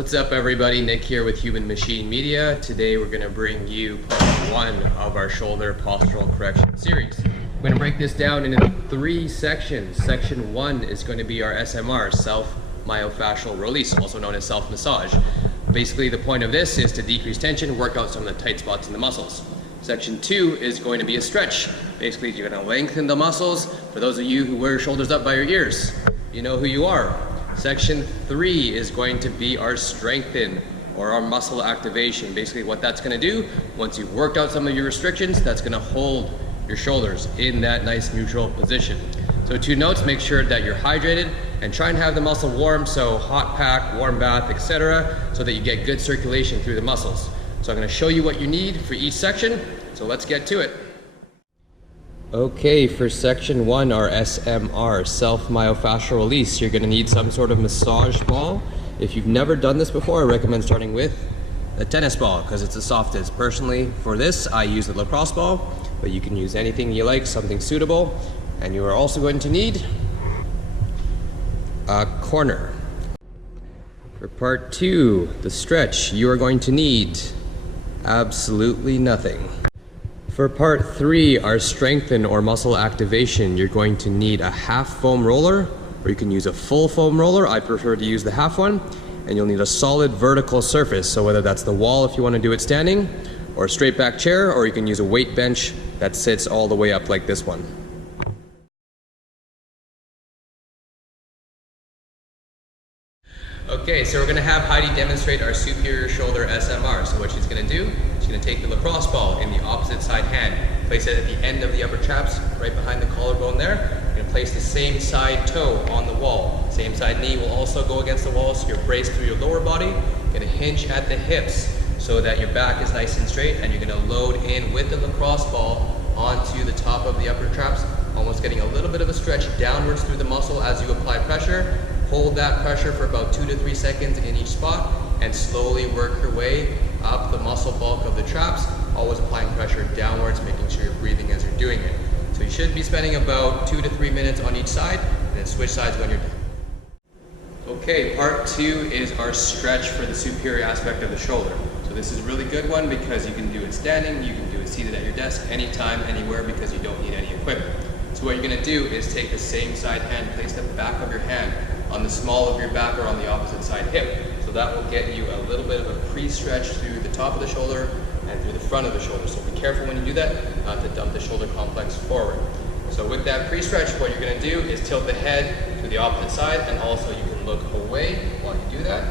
What's up everybody, Nick here with Human Machine Media. Today we're going to bring you part 1 of our shoulder postural correction series. We're going to break this down into 3 sections. Section 1 is going to be our SMR, self-myofascial release, also known as self-massage. Basically the point of this is to decrease tension, work out some of the tight spots in the muscles. Section 2 is going to be a stretch. Basically you're going to lengthen the muscles. For those of you who wear your shoulders up by your ears, you know who you are. Section 3 is going to be our strengthen or our muscle activation. Basically what that's going to do, once you've worked out some of your restrictions, that's going to hold your shoulders in that nice neutral position. So 2 notes, make sure that you're hydrated and try and have the muscle warm, so hot pack, warm bath, etc., so that you get good circulation through the muscles. So I'm going to show you what you need for each section, so let's get to it. Okay, for section 1, our SMR, self-myofascial release, you're going to need some sort of massage ball. If you've never done this before, I recommend starting with a tennis ball because it's the softest. Personally, for this, I use a lacrosse ball, but you can use anything you like, something suitable. And you are also going to need a corner. For part 2, the stretch, you are going to need absolutely nothing. For part 3, our strengthen or muscle activation, you're going to need a half foam roller, or you can use a full foam roller. I prefer to use the half one. And you'll need a solid vertical surface, so whether that's the wall if you want to do it standing, or a straight back chair, or you can use a weight bench that sits all the way up like this one. Okay, so we're going to have Heidi demonstrate our superior shoulder SMR. So what she's going to do, she's going to take the lacrosse ball in the opposite side hand, place it at the end of the upper traps, right behind the collarbone there. You're going to place the same side toe on the wall. Same side knee will also go against the wall, so you're braced through your lower body. You're going to hinge at the hips so that your back is nice and straight, and you're going to load in with the lacrosse ball onto the top of the upper traps, almost getting a little bit of a stretch downwards through the muscle as you apply pressure. Hold that pressure for about 2 to 3 seconds in each spot and slowly work your way up the muscle bulk of the traps, always applying pressure downwards, making sure you're breathing as you're doing it. So you should be spending about 2 to 3 minutes on each side, and then switch sides when you're done. Okay, part 2 is our stretch for the superior aspect of the shoulder. So this is a really good one because you can do it standing, you can do it seated at your desk, anytime, anywhere, because you don't need any equipment. So what you're going to do is take the same side hand, place the back of your hand on the small of your back or on the opposite side hip. So that will get you a little bit of a pre-stretch through the top of the shoulder and through the front of the shoulder. So be careful when you do that, not to dump the shoulder complex forward. So with that pre-stretch, what you're going to do is tilt the head to the opposite side, and also you can look away while you do that.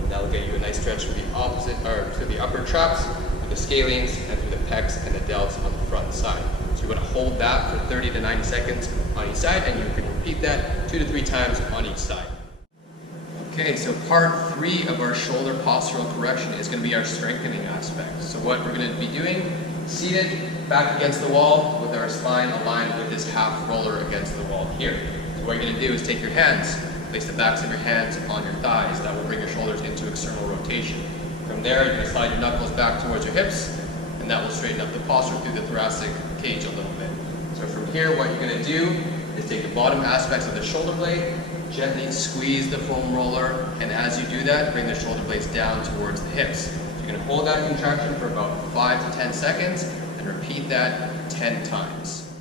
And that'll get you a nice stretch through the opposite, or through the upper traps, through the scalenes, and through the pecs and the delts on the front side. So you're going to hold that for 30 to 90 seconds on each side, and you can repeat that 2 to 3 times on each side. Okay, so part 3 of our shoulder postural correction is going to be our strengthening aspect. So what we're going to be doing, seated back against the wall with our spine aligned with this half roller against the wall here. So what you're going to do is take your hands, place the backs of your hands on your thighs. That will bring your shoulders into external rotation. From there, you're going to slide your knuckles back towards your hips, and that will straighten up the posture through the thoracic cage a little bit. So from here, what you're going to do is take the bottom aspects of the shoulder blade, gently squeeze the foam roller, and as you do that, bring the shoulder blades down towards the hips. So you're going to hold that contraction for about 5 to 10 seconds and repeat that 10 times.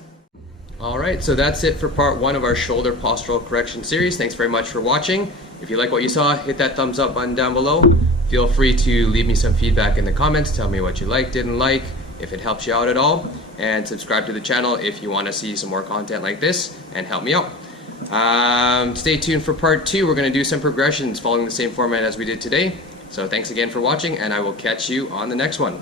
Alright, so that's it for part 1 of our shoulder postural correction series. Thanks very much for watching. If you like what you saw, hit that thumbs up button down below. Feel free to leave me some feedback in the comments. Tell me what you liked, didn't like, if it helps you out at all. And subscribe to the channel if you want to see some more content like this and help me out. Stay tuned for part 2. We're going to do some progressions following the same format as we did today. So thanks again for watching, and I will catch you on the next one.